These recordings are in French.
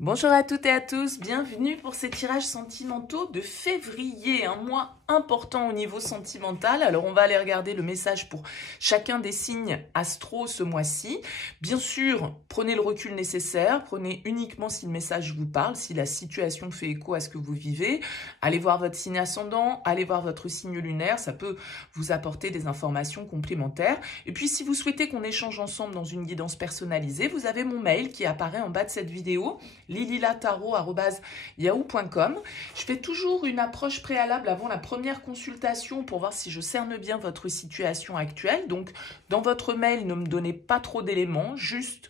Bonjour à toutes et à tous, bienvenue pour ces tirages sentimentaux de février, un mois important au niveau sentimental. Alors on va aller regarder le message pour chacun des signes astro ce mois-ci. Bien sûr, prenez le recul nécessaire, prenez uniquement si le message vous parle, si la situation fait écho à ce que vous vivez. Allez voir votre signe ascendant, allez voir votre signe lunaire, ça peut vous apporter des informations complémentaires. Et puis si vous souhaitez qu'on échange ensemble dans une guidance personnalisée, vous avez mon mail qui apparaît en bas de cette vidéo, lililataro@yahoo.com. Je fais toujours une approche préalable avant la première consultation pour voir si je cerne bien votre situation actuelle. Donc, dans votre mail, ne me donnez pas trop d'éléments, juste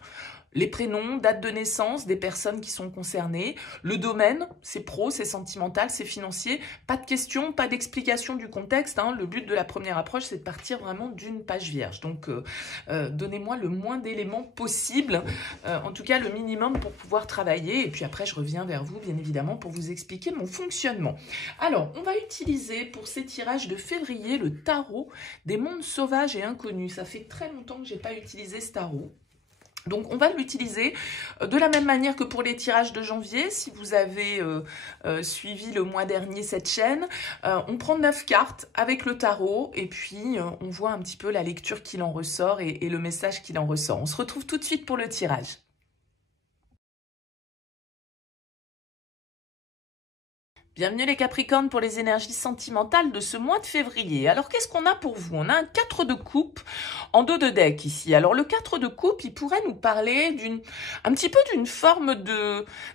les prénoms, date de naissance des personnes qui sont concernées, le domaine, c'est pro, c'est sentimental, c'est financier, pas de questions, pas d'explication du contexte. Le but de la première approche, c'est de partir vraiment d'une page vierge. Donc, donnez-moi le moins d'éléments possible, en tout cas le minimum pour pouvoir travailler. Et puis après, je reviens vers vous, bien évidemment, pour vous expliquer mon fonctionnement. Alors, on va utiliser pour ces tirages de février le tarot des mondes sauvages et inconnus. Ça fait très longtemps que je n'ai pas utilisé ce tarot. Donc, on va l'utiliser de la même manière que pour les tirages de janvier. Si vous avez suivi le mois dernier cette chaîne, on prend 9 cartes avec le tarot et puis on voit un petit peu la lecture qu'il en ressort et le message qu'il en ressort. On se retrouve tout de suite pour le tirage. Bienvenue les Capricornes pour les énergies sentimentales de ce mois de février. Alors, qu'est-ce qu'on a pour vous? On a un 4 de coupe en dos de deck ici. Alors, le 4 de coupe, il pourrait nous parler un petit peu d'une forme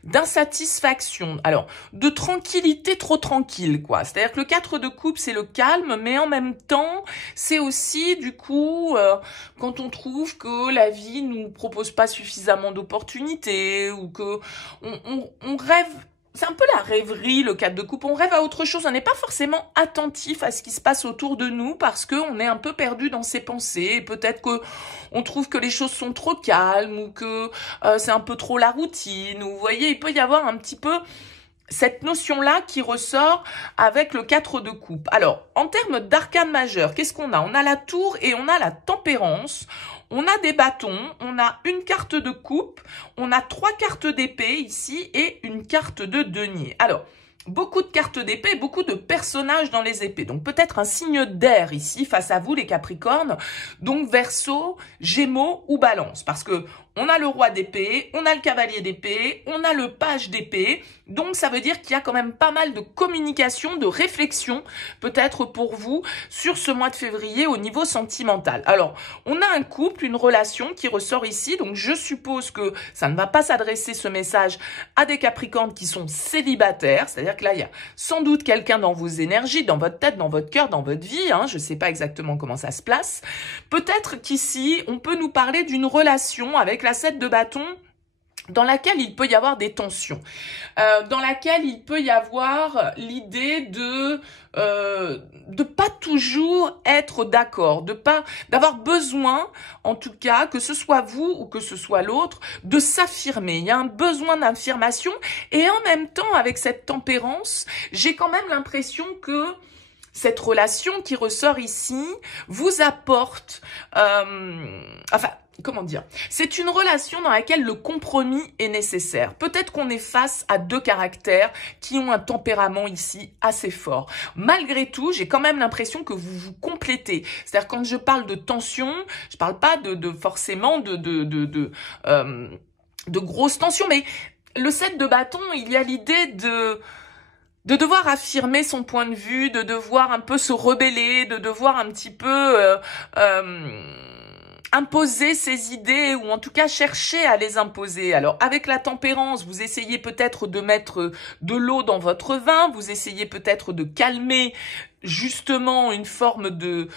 d'insatisfaction. Alors, de tranquillité trop tranquille, quoi. C'est-à-dire que le 4 de coupe, c'est le calme, mais en même temps, c'est aussi, du coup, quand on trouve que la vie nous propose pas suffisamment d'opportunités ou que on rêve. C'est un peu la rêverie, le 4 de coupe. On rêve à autre chose. On n'est pas forcément attentif à ce qui se passe autour de nous parce qu'on est un peu perdu dans ses pensées. Peut-être que on trouve que les choses sont trop calmes ou que c'est un peu trop la routine. Ou, vous voyez, il peut y avoir un petit peu cette notion-là qui ressort avec le 4 de coupe. Alors, en termes d'arcane majeur, qu'est-ce qu'on a? On a la tour et on a la tempérance. On a des bâtons, on a une carte de coupe, on a 3 cartes d'épée ici et une carte de denier. Alors, beaucoup de cartes d'épée, beaucoup de personnages dans les épées. Donc, peut-être un signe d'air ici face à vous, les Capricornes. Donc, Verseau, Gémeaux ou Balance. Parce que on a le roi d'épée, on a le cavalier d'épée, on a le page d'épée. Donc, ça veut dire qu'il y a quand même pas mal de communication, de réflexion, peut-être pour vous, sur ce mois de février au niveau sentimental. Alors, on a un couple, une relation qui ressort ici. Donc, je suppose que ça ne va pas s'adresser ce message à des Capricornes qui sont célibataires. C'est-à-dire que là, il y a sans doute quelqu'un dans vos énergies, dans votre tête, dans votre cœur, dans votre vie. Je ne sais pas exactement comment ça se place. Peut-être qu'ici, on peut nous parler d'une relation avec la 7 de bâton dans laquelle il peut y avoir des tensions, dans laquelle il peut y avoir l'idée de pas toujours être d'accord, d'avoir besoin, en tout cas, que ce soit vous ou que ce soit l'autre, de s'affirmer. Il y a un besoin d'affirmation et en même temps, avec cette tempérance, j'ai quand même l'impression que cette relation qui ressort ici vous apporte, comment dire, c'est une relation dans laquelle le compromis est nécessaire. Peut-être qu'on est face à 2 caractères qui ont un tempérament ici assez fort. Malgré tout, j'ai quand même l'impression que vous vous complétez. C'est-à-dire quand je parle de tension, je parle pas forcément de grosses tensions, mais le 7 de bâton, il y a l'idée de devoir affirmer son point de vue, de devoir un peu se rebeller, de devoir un petit peu imposer ses idées ou en tout cas chercher à les imposer. Alors avec la tempérance, vous essayez peut-être de mettre de l'eau dans votre vin, vous essayez peut-être de calmer justement une forme de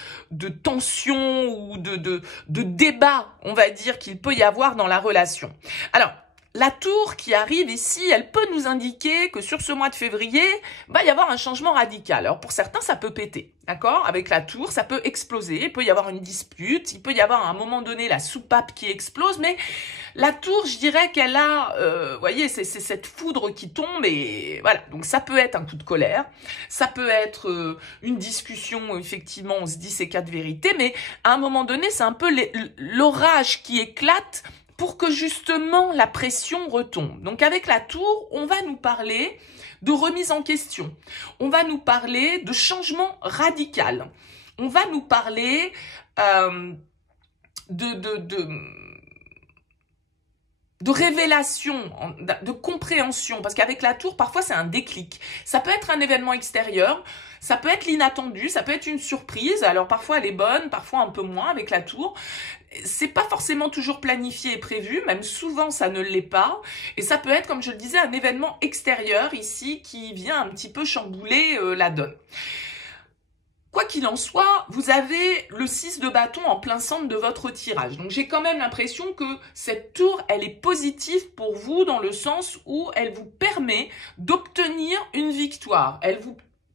tension ou de débat, on va dire, qu'il peut y avoir dans la relation. Alors, la tour qui arrive ici, elle peut nous indiquer que sur ce mois de février, va y avoir un changement radical. Alors pour certains, ça peut péter, d'accord? Avec la tour, ça peut exploser, il peut y avoir une dispute, il peut y avoir à un moment donné la soupape qui explose, mais la tour, je dirais qu'elle a, vous voyez, c'est cette foudre qui tombe et voilà. Donc ça peut être un coup de colère, ça peut être une discussion, effectivement, on se dit c'est 4 vérités, mais à un moment donné, c'est un peu l'orage qui éclate pour que justement la pression retombe. Donc avec la tour, on va nous parler de remise en question. On va nous parler de changement radical. On va nous parler de révélation, de compréhension, parce qu'avec la tour, parfois c'est un déclic. Ça peut être un événement extérieur, ça peut être l'inattendu, ça peut être une surprise, alors parfois elle est bonne, parfois un peu moins avec la tour. C'est pas forcément toujours planifié et prévu, même souvent ça ne l'est pas, et ça peut être, comme je le disais, un événement extérieur ici qui vient un petit peu chambouler la donne. Quoi qu'il en soit, vous avez le 6 de bâton en plein centre de votre tirage. Donc j'ai quand même l'impression que cette tour, elle est positive pour vous dans le sens où elle vous permet d'obtenir une victoire.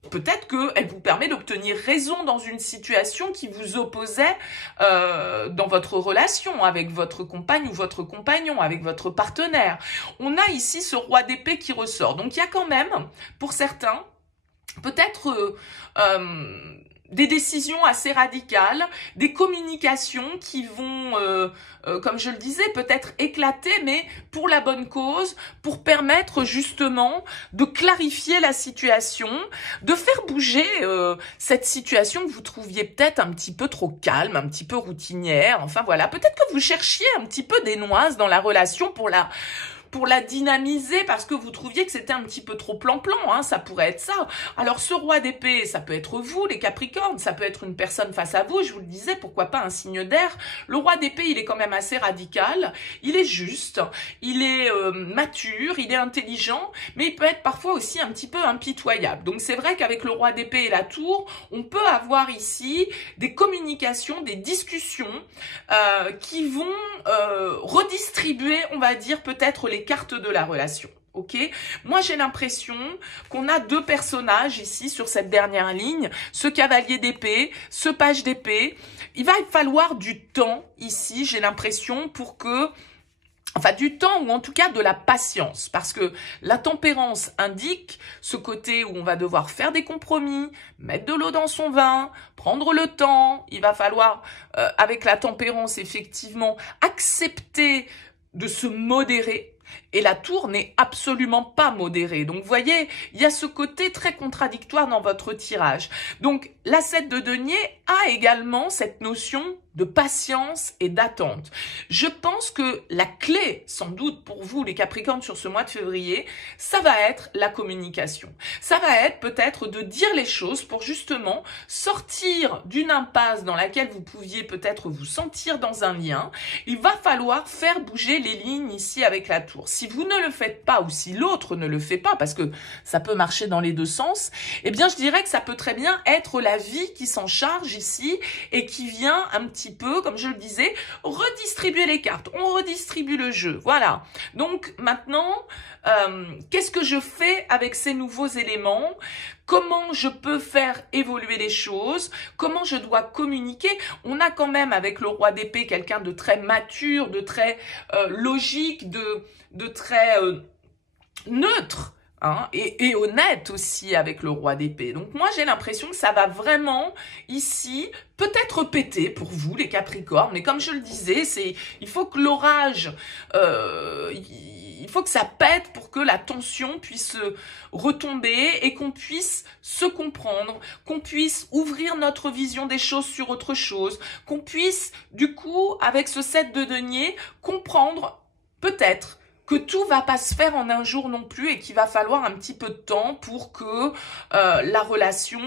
Peut-être qu'elle vous permet d'obtenir raison dans une situation qui vous opposait dans votre relation avec votre compagne ou votre compagnon, avec votre partenaire. On a ici ce roi d'épée qui ressort. Donc il y a quand même, pour certains, peut-être des décisions assez radicales, des communications qui vont, comme je le disais, peut-être éclater, mais pour la bonne cause, pour permettre justement de clarifier la situation, de faire bouger cette situation que vous trouviez peut-être un petit peu trop calme, un petit peu routinière, enfin voilà, peut-être que vous cherchiez un petit peu des noises dans la relation pour la dynamiser parce que vous trouviez que c'était un petit peu trop plan-plan, hein, ça pourrait être ça. Alors ce roi d'épée, ça peut être vous, les Capricornes, ça peut être une personne face à vous, je vous le disais, pourquoi pas un signe d'air. Le roi d'épée, il est quand même assez radical, il est juste, il est mature, il est intelligent, mais il peut être parfois aussi un petit peu impitoyable. Donc c'est vrai qu'avec le roi d'épée et la tour, on peut avoir ici des communications, des discussions qui vont redistribuer, on va dire, peut-être les cartes de la relation. Ok, moi j'ai l'impression qu'on a deux personnages ici sur cette dernière ligne, ce cavalier d'épée, ce page d'épée. Il va falloir du temps ici, j'ai l'impression, pour que... Enfin, du temps ou en tout cas de la patience, parce que la tempérance indique ce côté où on va devoir faire des compromis, mettre de l'eau dans son vin, prendre le temps. Il va falloir, avec la tempérance, effectivement, accepter de se modérer. Et la tour n'est absolument pas modérée. Donc, vous voyez, il y a ce côté très contradictoire dans votre tirage. Donc, la 7 de denier a également cette notion de patience et d'attente. Je pense que la clé, sans doute pour vous, les Capricornes, sur ce mois de février, ça va être la communication. Ça va être peut-être de dire les choses pour justement sortir d'une impasse dans laquelle vous pouviez peut-être vous sentir dans un lien. Il va falloir faire bouger les lignes ici avec la tour. Si vous ne le faites pas ou si l'autre ne le fait pas, parce que ça peut marcher dans les deux sens, eh bien je dirais que ça peut très bien être la vie qui s'en charge ici et qui vient un petit peu, comme je le disais, redistribuer les cartes. On redistribue le jeu. Voilà. Donc maintenant, qu'est-ce que je fais avec ces nouveaux éléments? Comment je peux faire évoluer les choses? Comment je dois communiquer? On a quand même avec le roi d'épée quelqu'un de très mature, de très logique, de très neutre. Hein, et honnête aussi avec le roi d'épée. Donc moi j'ai l'impression que ça va vraiment ici peut-être péter pour vous les Capricornes, mais comme je le disais, il faut que l'orage, il faut que ça pète pour que la tension puisse retomber et qu'on puisse se comprendre, qu'on puisse ouvrir notre vision des choses sur autre chose, qu'on puisse du coup avec ce 7 de denier comprendre peut-être que tout va pas se faire en un jour non plus et qu'il va falloir un petit peu de temps pour que la relation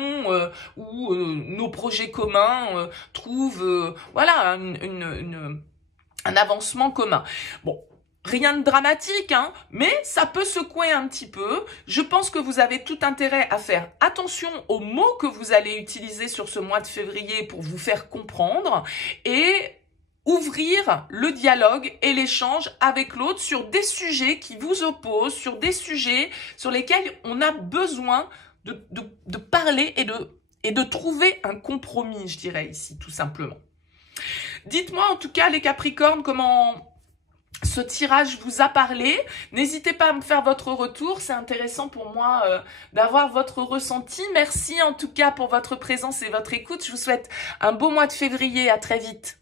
ou nos projets communs trouvent voilà un avancement commun. Bon, rien de dramatique, hein, mais ça peut secouer un petit peu. Je pense que vous avez tout intérêt à faire attention aux mots que vous allez utiliser sur ce mois de février pour vous faire comprendre et ouvrir le dialogue et l'échange avec l'autre sur des sujets qui vous opposent, sur des sujets sur lesquels on a besoin de parler et de trouver un compromis, je dirais ici, tout simplement. Dites-moi en tout cas, les Capricornes, comment ce tirage vous a parlé. N'hésitez pas à me faire votre retour, c'est intéressant pour moi d'avoir votre ressenti. Merci en tout cas pour votre présence et votre écoute. Je vous souhaite un beau mois de février, à très vite.